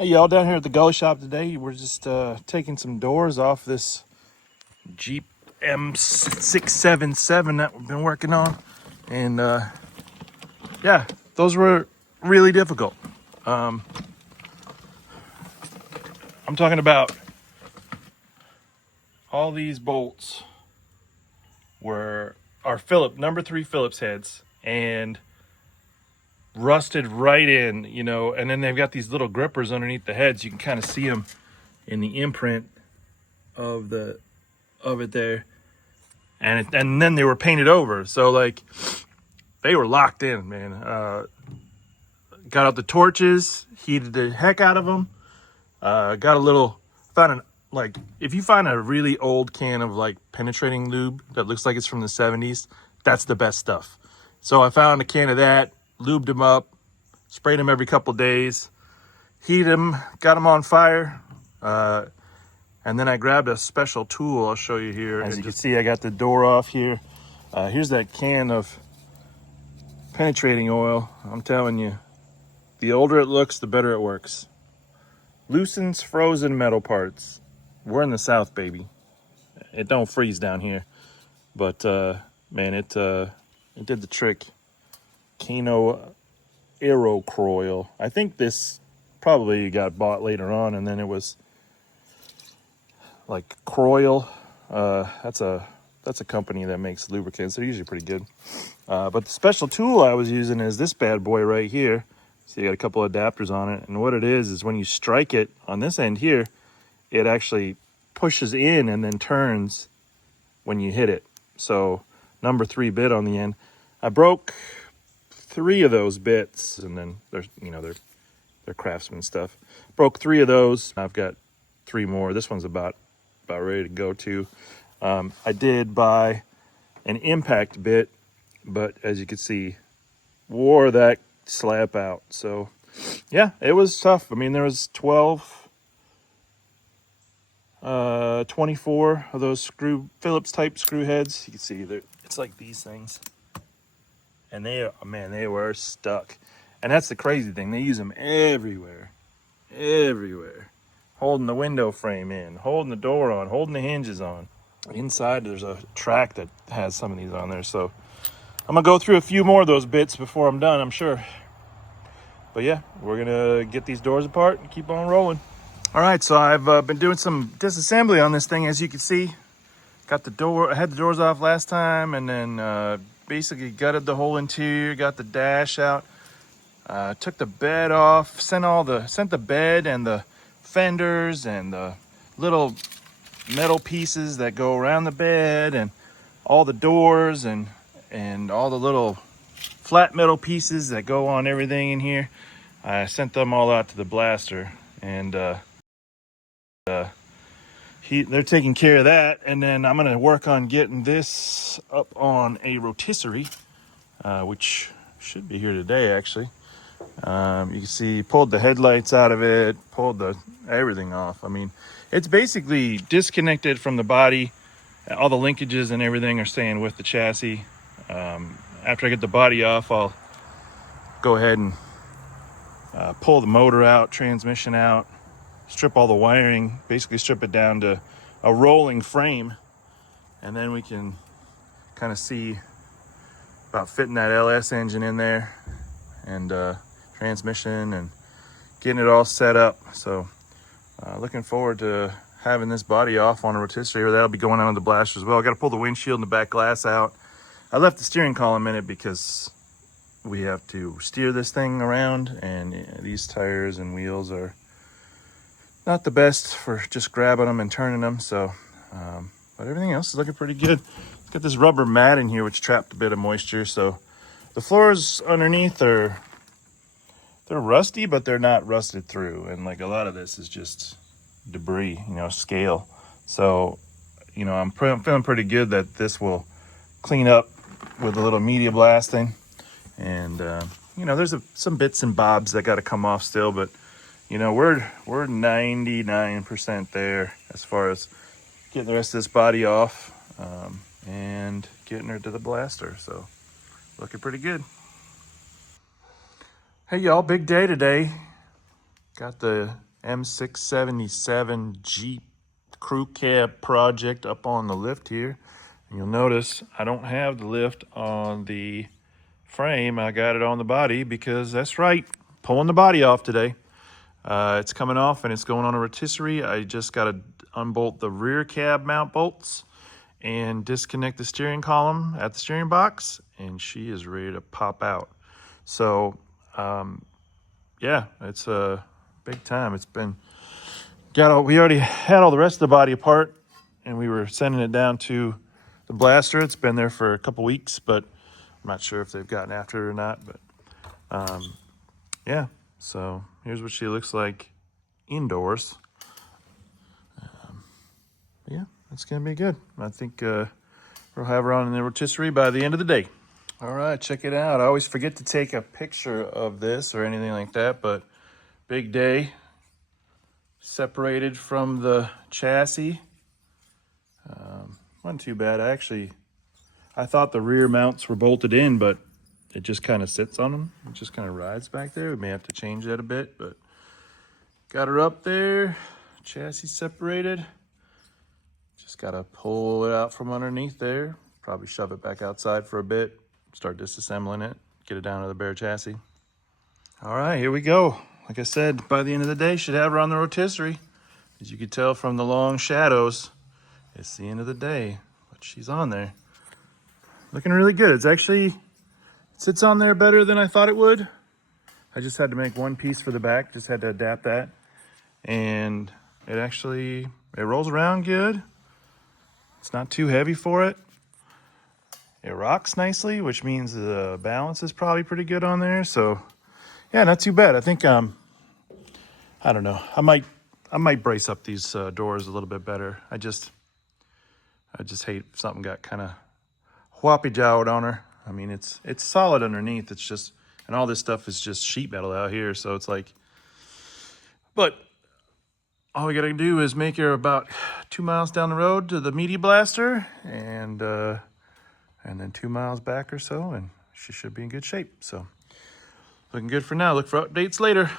Hey y'all, down here at the Go Shop today, we're just taking some doors off this Jeep M677 that we've been working on. And yeah, those were really difficult. I'm talking about all these bolts are number 3 Phillips heads and rusted right in, and then they've got these little grippers underneath the heads. You can kind of see them in the imprint of it there, and then they were painted over, so like they were locked in, man. Got out the torches, heated the heck out of them. If you find a really old can of like penetrating lube that looks like it's from the 70s, that's the best stuff. So I found a can of that, lubed them up, sprayed them every couple days, heated them, got them on fire. And then I grabbed a special tool I'll show you here. As you can see, I got the door off here. Here's that can of penetrating oil. I'm telling you, the older it looks, the better it works. Loosens frozen metal parts. We're in the South, baby. It don't freeze down here. But, man, it did the trick. Kano Aerocroil. I think this probably got bought later on, and then it was like Croil. That's a company that makes lubricants. They're usually pretty good. But the special tool I was using is this bad boy right here. So you got a couple of adapters on it, and what it is when you strike it on this end here, it actually pushes in and then turns when you hit it. So number 3 bit on the end. I broke 3 of those bits, and then they're Craftsman stuff. Broke 3 of those. I've got 3 more. This one's about ready to go too. I did buy an impact bit, but as you can see, wore that slap out. So yeah, it was tough. I mean, there was 24 of those Phillips type screw heads. You can see it's like these things, and they were stuck. And that's the crazy thing, they use them everywhere, holding the window frame in, holding the door on, holding the hinges on. Inside there's a track that has some of these on there, so I'm gonna go through a few more of those bits before I'm done, I'm sure. But yeah, we're gonna get these doors apart and keep on rolling. All right, so I've been doing some disassembly on this thing. As you can see, I had the doors off last time, and then basically gutted the whole interior, got the dash out, took the bed off, sent the bed and the fenders and the little metal pieces that go around the bed, and all the doors and all the little flat metal pieces that go on everything in here. I sent them all out to the blaster, and they're taking care of that. And then I'm gonna work on getting this up on a rotisserie, which should be here today actually. You can see, pulled the headlights out of it, pulled everything off. I mean, it's basically disconnected from the body. All the linkages and everything are staying with the chassis. After I get the body off, I'll go ahead and pull the motor out, transmission out, strip all the wiring, basically strip it down to a rolling frame, and then we can kind of see about fitting that LS engine in there, and transmission, and getting it all set up. So looking forward to having this body off on a rotisserie, or that'll be going on the blaster as well. I got to pull the windshield and the back glass out. I left the steering column in it because we have to steer this thing around, and these tires and wheels are not the best for just grabbing them and turning them. So but everything else is looking pretty good. Got this rubber mat in here which trapped a bit of moisture, so the floors underneath they're rusty, but they're not rusted through, and like a lot of this is just debris, scale. So I'm feeling pretty good that this will clean up with a little media blasting. And there's some bits and bobs that got to come off still, but we're 99% there as far as getting the rest of this body off, and getting her to the blaster. So looking pretty good. Hey y'all, big day today. Got the M677 Jeep crew cab project up on the lift here. And you'll notice I don't have the lift on the frame. I got it on the body because that's right, pulling the body off today. It's coming off and it's going on a rotisserie. I just got to unbolt the rear cab mount bolts and disconnect the steering column at the steering box, and she is ready to pop out. So yeah, it's a big time. It's been we already had all the rest of the body apart, and we were sending it down to the blaster. It's been there for a couple weeks, but I'm not sure if they've gotten after it or not. But yeah, so here's what she looks like indoors. Yeah, it's gonna be good. I think we'll have her on in the rotisserie by the end of the day. All right, check it out. I always forget to take a picture of this or anything like that, but big day. Separated from the chassis. Wasn't too bad. I thought the rear mounts were bolted in, but it just kind of sits on them. It just kind of rides back there. We may have to change that a bit, but got her up there. Chassis separated. Just got to pull it out from underneath there. Probably shove it back outside for a bit. Start disassembling it. Get it down to the bare chassis. All right, here we go. Like I said, by the end of the day, should have her on the rotisserie. As you can tell from the long shadows, it's the end of the day, but she's on there. Looking really good. It sits on there better than I thought it would. I just had to make one piece for the back, just had to adapt that. And it rolls around good. It's not too heavy for it. It rocks nicely, which means the balance is probably pretty good on there. So yeah, not too bad. I think, I don't know. I might brace up these doors a little bit better. I just hate if something got kind of whoppy jowed on her. I mean, it's solid underneath. It's just, and all this stuff is just sheet metal out here. So it's like, but all we gotta do is make her about 2 miles down the road to the media blaster, and then 2 miles back or so, and she should be in good shape. So looking good for now. Look for updates later.